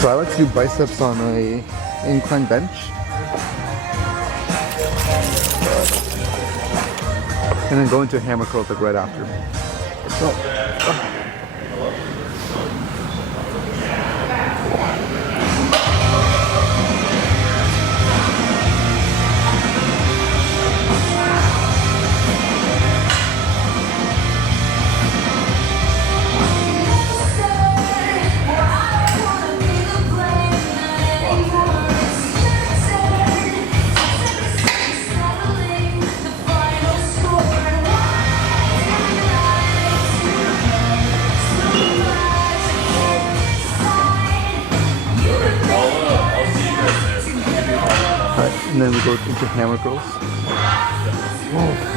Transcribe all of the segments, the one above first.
So I like to do biceps on a incline bench. And then go into a hammer curl like right after. So, and then we go into hammer curls. Whoa.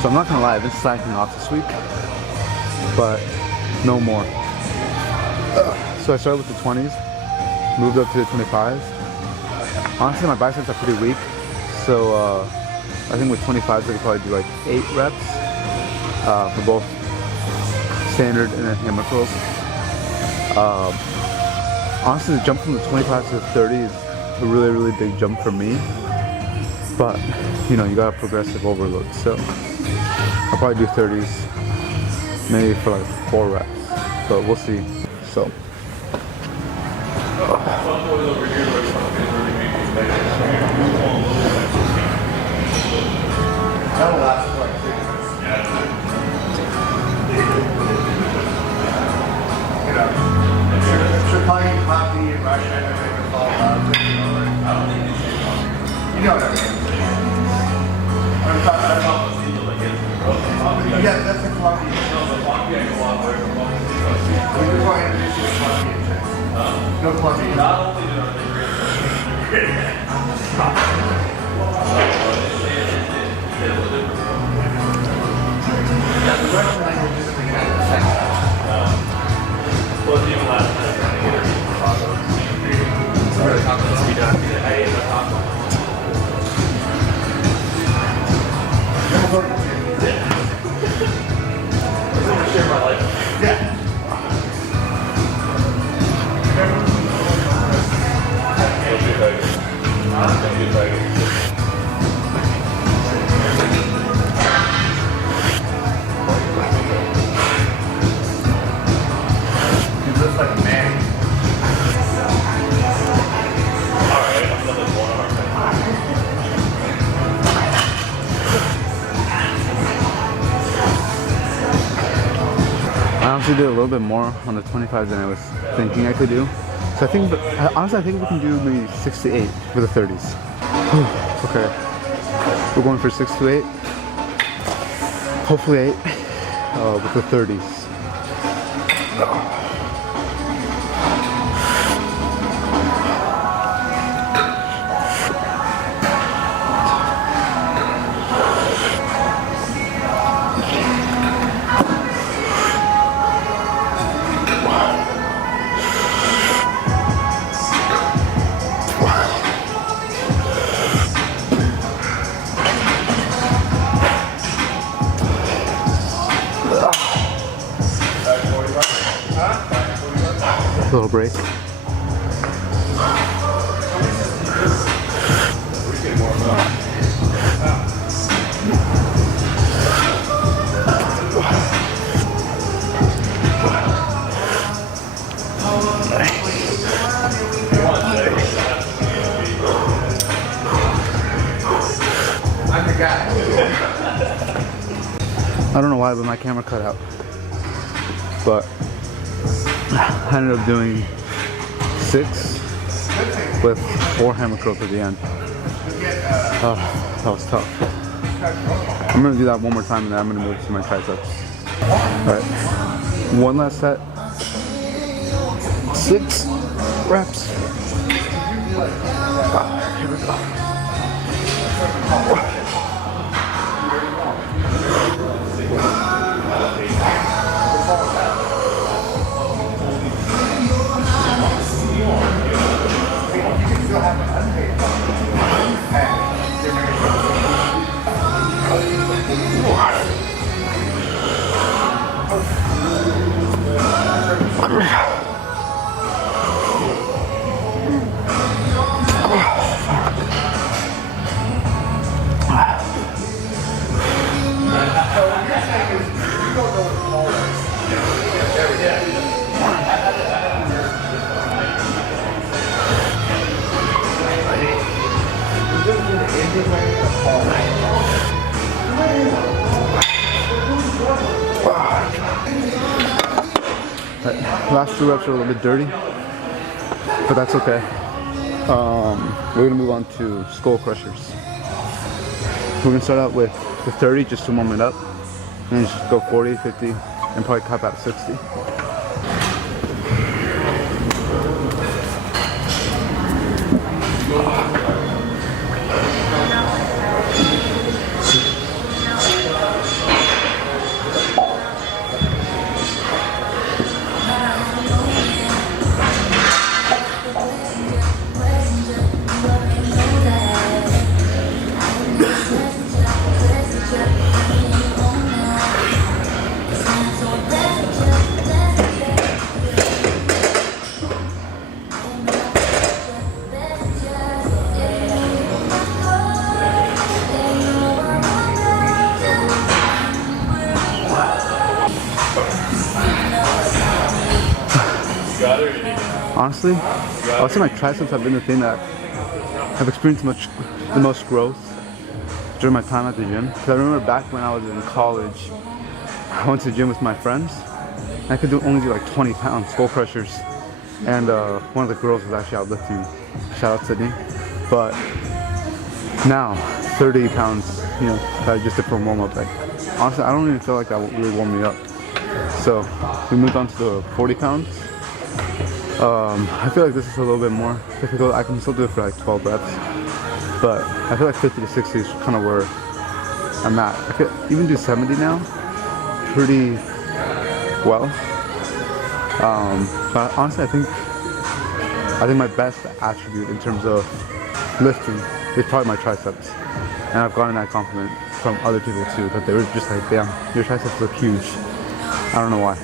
So I'm not gonna lie, I've been slacking off this week, but no more. So I started with the 20s, moved up to the 25s. Honestly, my biceps are pretty weak, so I think with 25s I could probably do like 8 reps for both standard and then hammer curls. Honestly, the jump from the 25s to the 30s is a really big jump for me, but you know, you got a progressive overload, so I'll probably do 30s, maybe for like 4 reps, but we'll see. So. That'll last for like 3 minutes. You know, should probably get coffee and rush in and make a call about it. I don't think it's coffee. You know what I mean? Yeah, that's a coffee. No, the coffee I go out there. We're going to introduce you to coffee and chips. No coffee. Not only do I think the Russian language isn't the kind of sex. Well, even last time I tried to get her to Chicago. So the confidence be done. I ate the taco. I'm going to share my life. Yeah. He looks like a man. Alright, I'm going to one arm. I honestly did a little bit more on the 25s than I was thinking I could do. So I think, honestly, I think we can do maybe 6 to 8 with the 30s. Okay, we're going for 6 to 8. Hopefully 8 with the 30s. Little break. I'm the guy. I don't know why, but my camera cut out. But I ended up doing 6 with 4 hammer curls at the end. Oh, that was tough. I'm gonna do that one more time and then I'm gonna move to my triceps. Alright, one last set. 6 reps. Here we go. Last 2 reps are a little bit dirty, but that's okay. We're gonna move on to skull crushers. We're gonna start out with the 30 just to warm it up, and then just go 40, 50, and probably cap out 60. Honestly, I would say my triceps have been the thing that I've experienced the most growth during my time at the gym. Because I remember back when I was in college, I went to the gym with my friends, and I could only do like 20 pounds skull crushers. And one of the girls was actually outlifting me. Shout out Sydney. But now, 30 pounds, you know, that I just did for a warm up. Like, honestly, I don't even feel like that really warmed me up. So we moved on to the 40 pounds. I feel like this is a little bit more difficult. I can still do it for like 12 reps, but I feel like 50 to 60 is kind of where I'm at. I could even do 70 now, pretty well. But honestly, I think my best attribute in terms of lifting is probably my triceps, and I've gotten that compliment from other people too, that they were just like, damn, your triceps look huge. I don't know why.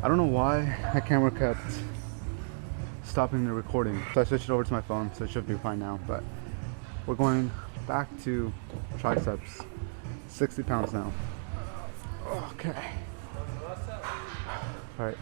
I don't know why my camera kept stopping the recording, so I switched it over to my phone, so it should be fine now. But we're going back to triceps, 60 pounds now. Okay. All right.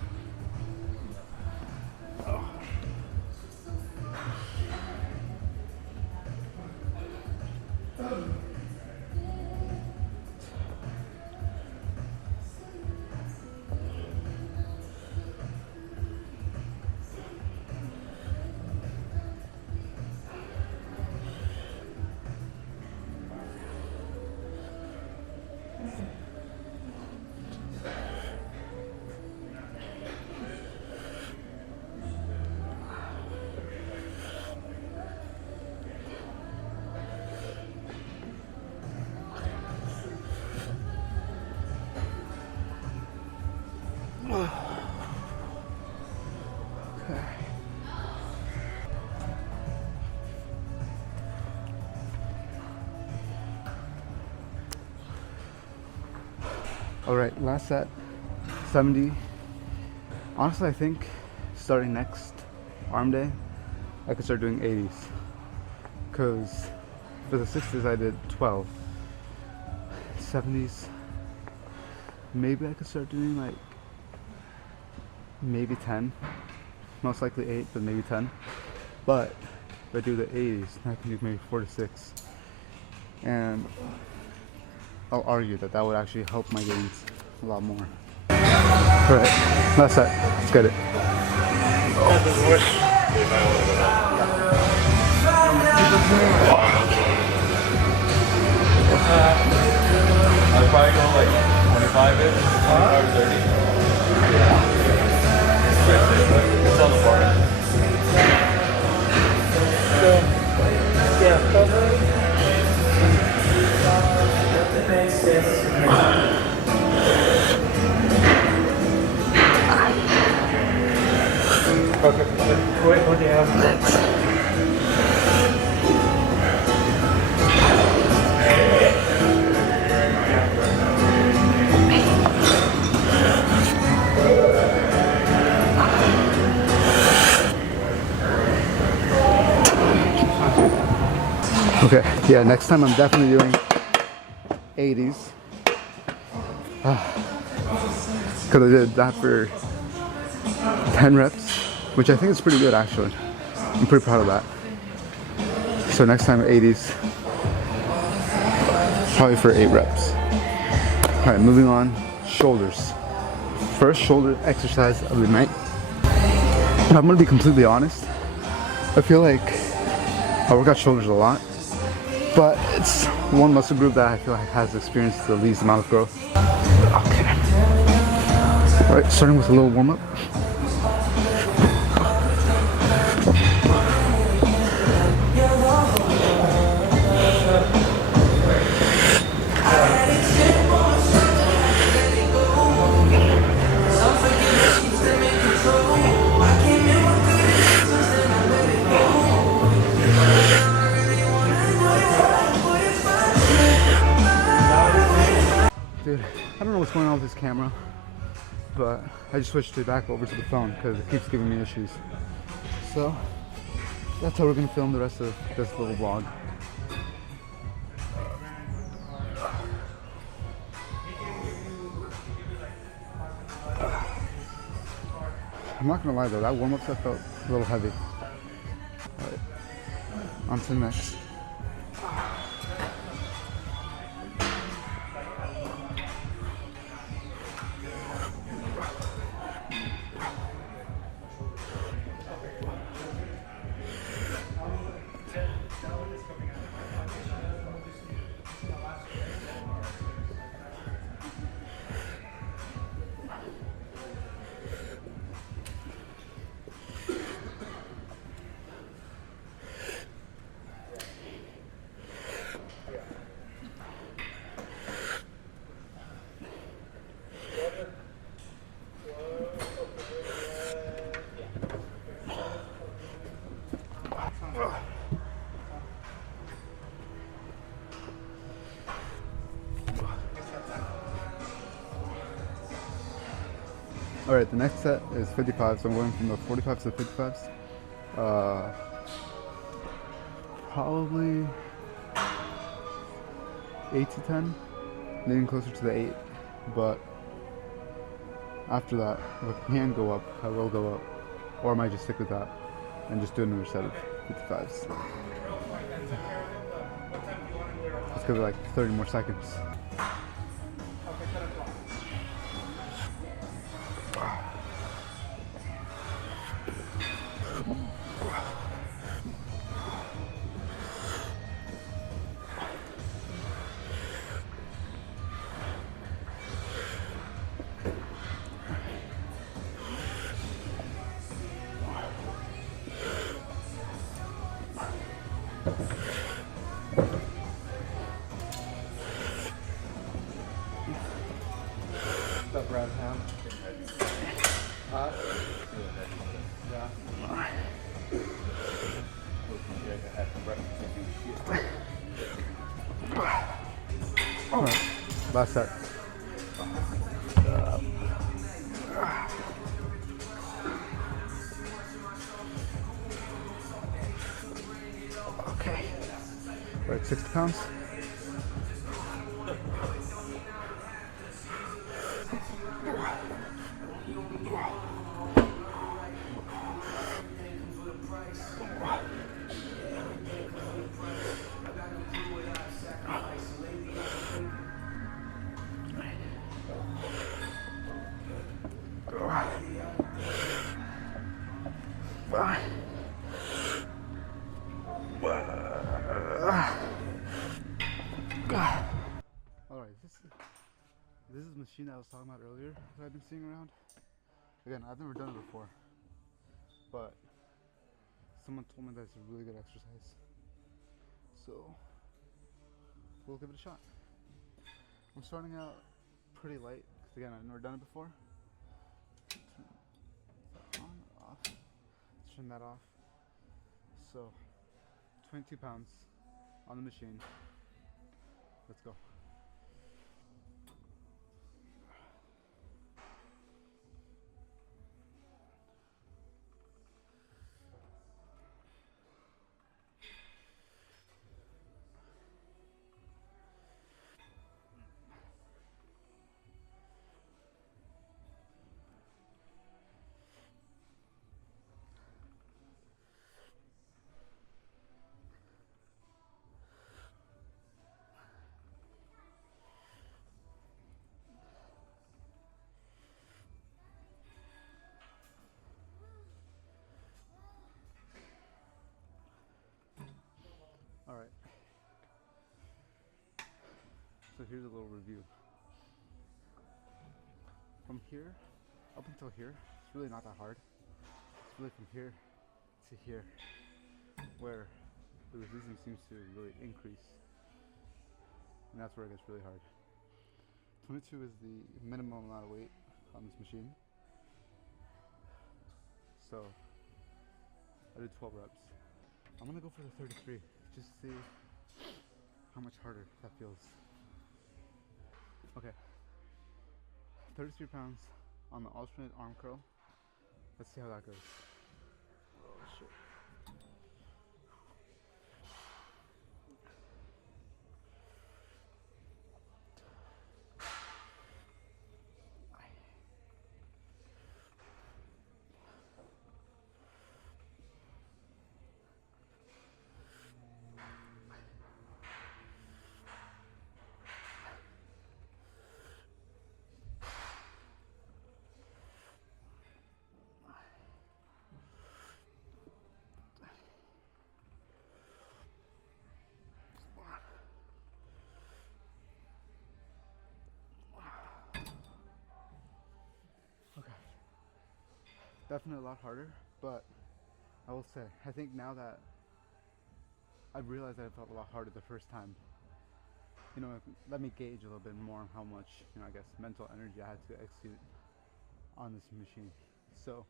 Alright, last set, 70. Honestly, I think starting next arm day, I could start doing 80s. Because for the 60s I did 12. 70s, maybe I could start doing like maybe 10. Most likely 8, but maybe 10. But if I do the 80s, I can do maybe 4 to 6. And I'll argue that that would actually help my gains a lot more. Alright, last set. Let's get it. I'd probably go like 25-ish, 25 or 30. It's on the bar. So, yeah, cover. Okay, wait, what do you have? Legs. Okay, yeah, next time I'm definitely doing 80s. Because I did that for 10 reps, which I think is pretty good actually. I'm pretty proud of that. So next time 80s, probably for 8 reps. Alright, moving on, shoulders. First shoulder exercise of the night. I'm gonna be completely honest. I feel like I work out shoulders a lot, but it's one muscle group that I feel like has experienced the least amount of growth. Okay. Alright, starting with a little warm up. Dude, I don't know what's going on with this camera, but I just switched it back over to the phone because it keeps giving me issues. So that's how we're gonna film the rest of this little vlog. I'm not gonna lie though, that warm-up set felt a little heavy. Alright, on to the next. Alright, the next set is 55, so I'm going from the 45s to the 55s. Probably 8 to 10, leaning closer to the 8, but after that, if I can go up, I will go up, or I might just stick with that and just do another set of 55s. Let's give it like 30 more seconds. Up around town. Alright, last set. like 60 pounds. Alright, this is the machine that I was talking about earlier that I've been seeing around. Again, I've never done it before, but someone told me that it's a really good exercise. So we'll give it a shot. I'm starting out pretty light because again, I've never done it before. Turn that on or off. Let's turn that off. So 22 pounds on the machine. Let's go. Alright. So here's a little review. From here up until here, it's really not that hard. It's really from here to here where the resistance seems to really increase. And that's where it gets really hard. 22 is the minimum amount of weight on this machine. So I did 12 reps. I'm gonna go for the 33 just to see how much harder that feels. Okay, 33 pounds on the alternate arm curl. Let's see how that goes. Oh shit. Okay, definitely a lot harder, but I will say, I think now that I've realized that it felt a lot harder the first time, you know, let me gauge a little bit more on how much, you know, I guess mental energy I had to execute on this machine. So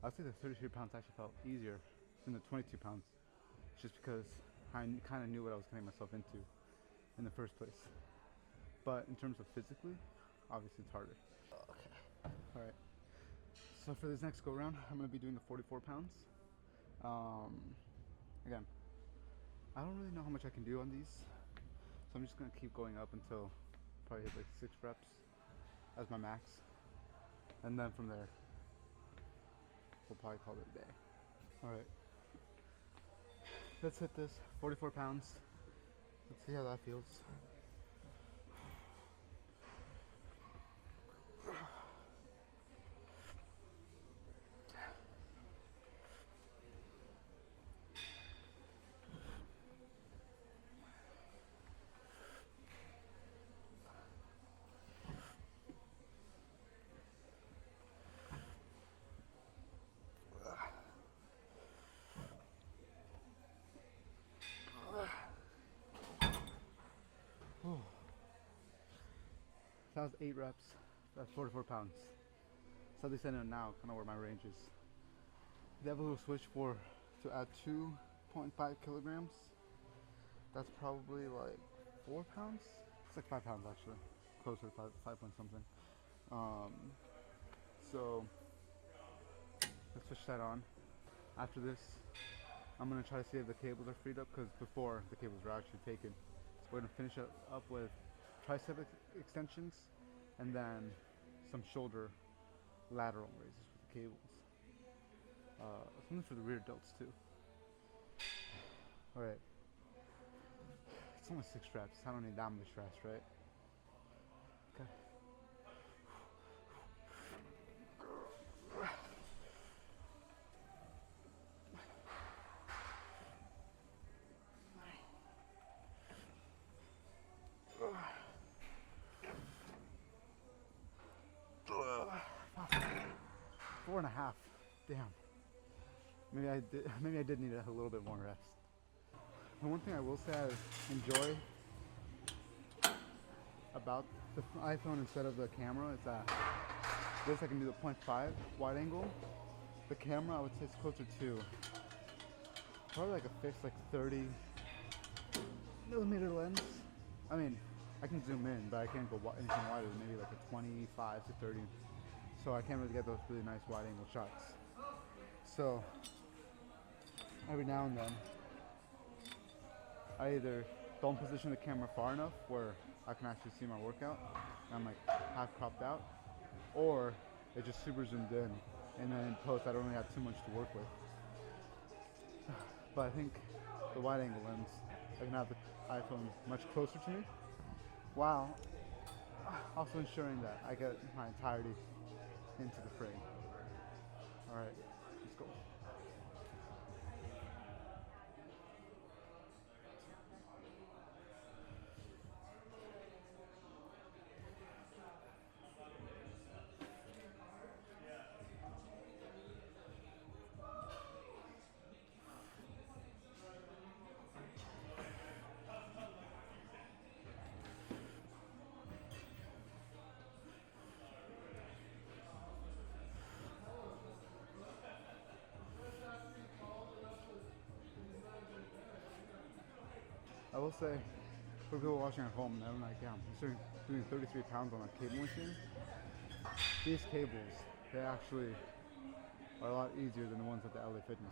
I'd say the 33 pounds actually felt easier than the 22 pounds, just because I kind of knew what I was getting myself into in the first place. But in terms of physically, obviously it's harder. Okay. All right. So for this next go round, I'm gonna be doing the 44 pounds. Again, I don't really know how much I can do on these, so I'm just gonna keep going up until probably hit like 6 reps as my max, and then from there, we'll probably call it a day. All right. Let's hit this 44 pounds. Let's see how that feels. That was 8 reps. That's 44 pounds. So at least I know now kind of where my range is. They have a little switch to add 2.5 kilograms. That's probably like 4 pounds. It's like 5 pounds actually, closer to 5 point something. So let's switch that on. After this, I'm gonna try to see if the cables are freed up because before the cables were actually taken. So we're gonna finish it up with tricep extensions and then some shoulder lateral raises with the cables. Something for the rear delts too. All right. It's only 6 reps. I don't need that much rest, right? Okay. Four and a half. Damn. Maybe I did. Maybe I did need a little bit more rest. The one thing I will say I enjoy about the iPhone instead of the camera is that this I can do the 0.5 wide angle. The camera I would say is closer to probably like a fixed like 30 millimeter lens. I mean, I can zoom in, but I can't go anything wider than maybe like a 25 to 30. So I can't really get those really nice wide angle shots. So every now and then, I either don't position the camera far enough where I can actually see my workout, and I'm like half cropped out, or it just super zoomed in, and then in post I don't really have too much to work with. But I think the wide angle lens, I can have the iPhone much closer to me, while also ensuring that I get my entirety into the frame. All right, let's go. I will say, for people watching at home, I'm like, damn, I'm doing 33 pounds on a cable machine. These cables, they actually are a lot easier than the ones at the LA Fitness.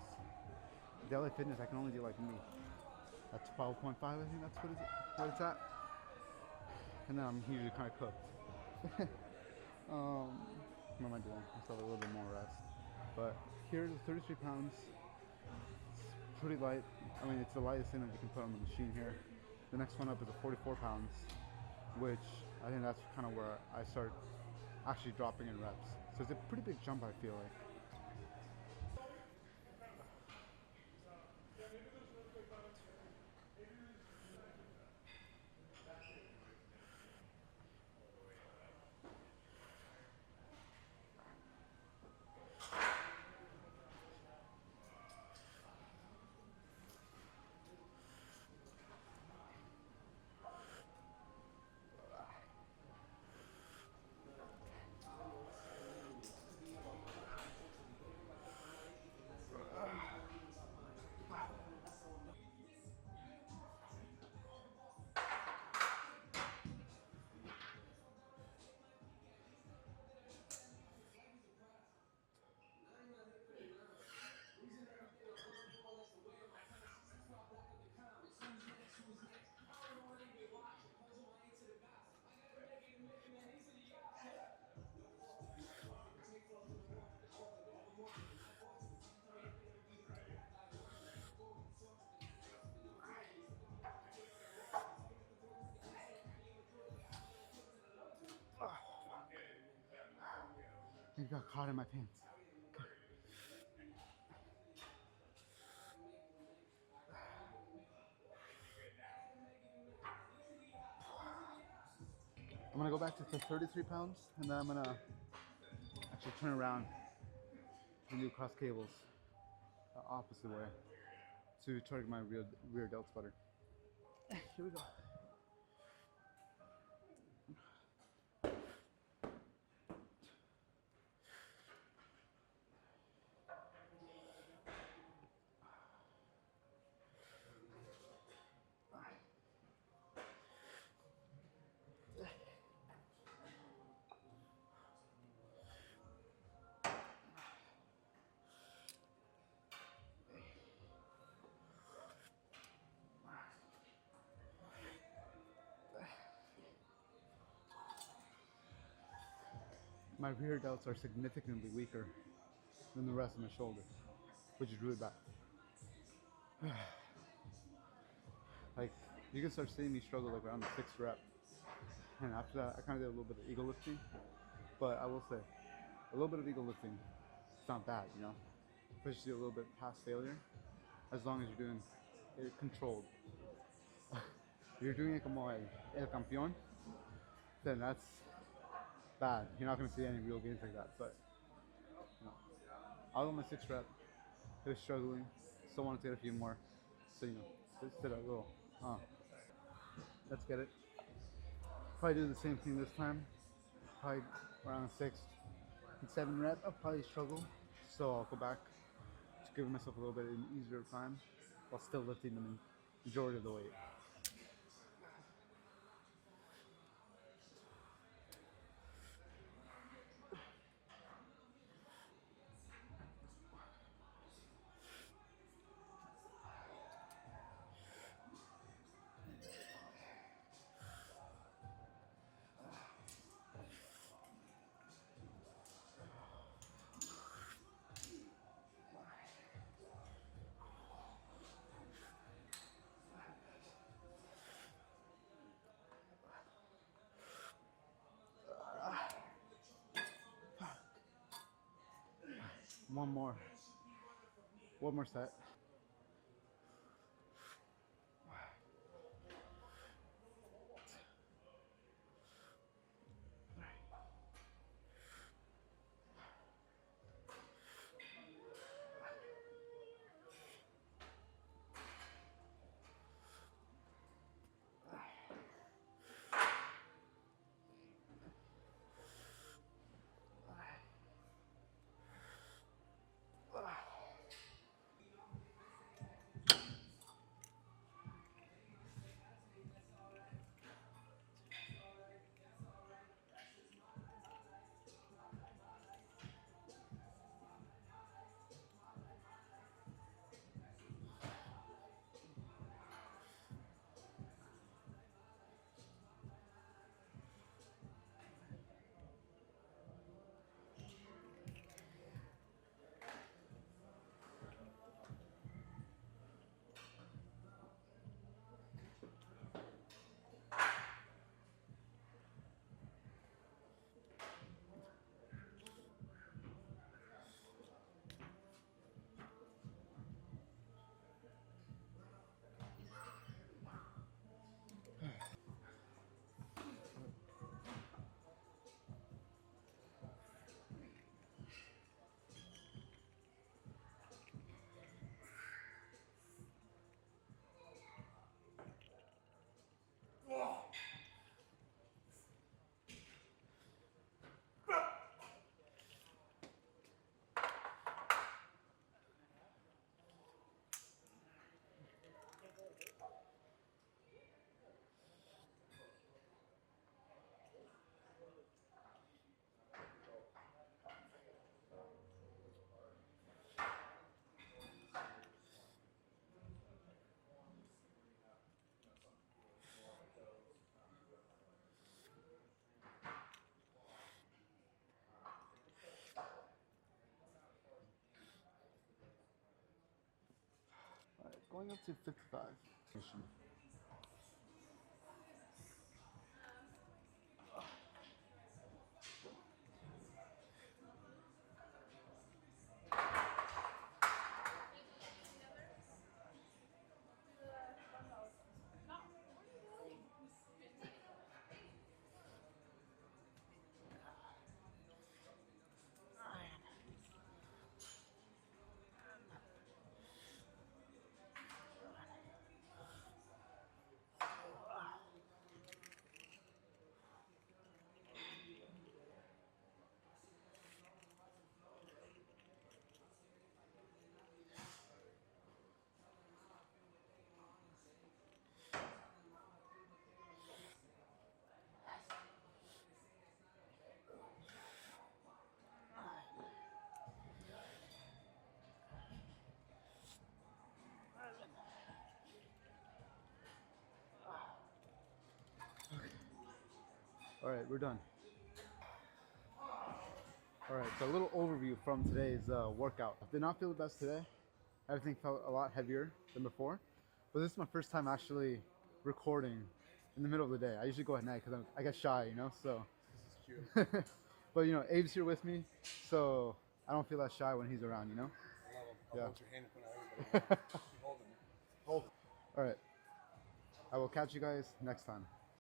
The LA Fitness, I can only do like me. At 12.5, I think that's what it's at. And then I'm usually kind of cooked. What am I doing? I still have a little bit more rest. But here, the 33 pounds, it's pretty light. I mean, it's the lightest thing that you can put on the machine here. The next one up is a 44 pounds, which I think that's kind of where I start actually dropping in reps. So it's a pretty big jump, I feel like. It got caught in my pants. I'm gonna go back to 33 pounds, and then I'm gonna actually turn around and do cross cables the opposite way to target my rear delts better. Here we go. my rear delts are significantly weaker than the rest of my shoulder, which is really bad. Like, you can start seeing me struggle like around the 6th rep. And after that, I kind of did a little bit of ego lifting. But I will say, a little bit of ego lifting, it's not bad, you know? Pushes you a little bit past failure, as long as you're doing it controlled. If you're doing it como el campeón, then that's bad. You're not going to see any real gains like that. But, you know, I was on my 6th rep. It was struggling. Still wanted to get a few more. So, you know, just did a little, let's get it. Probably do the same thing this time. Probably around the 6th and 7th rep. I'll probably struggle. So I'll go back, just giving myself a little bit of an easier time while still lifting the majority of the weight. One more. One more set. All right, going up to 55. All right, we're done. All right, so a little overview from today's workout. I did not feel the best today. Everything felt a lot heavier than before. But this is my first time actually recording in the middle of the day. I usually go at night because I get shy, you know, so. This is true. But, you know, Abe's here with me, so I don't feel that shy when he's around, you know? I'll Yeah. hold your hand in front of everybody. Keep holding it. Hold it. All right. I will catch you guys next time.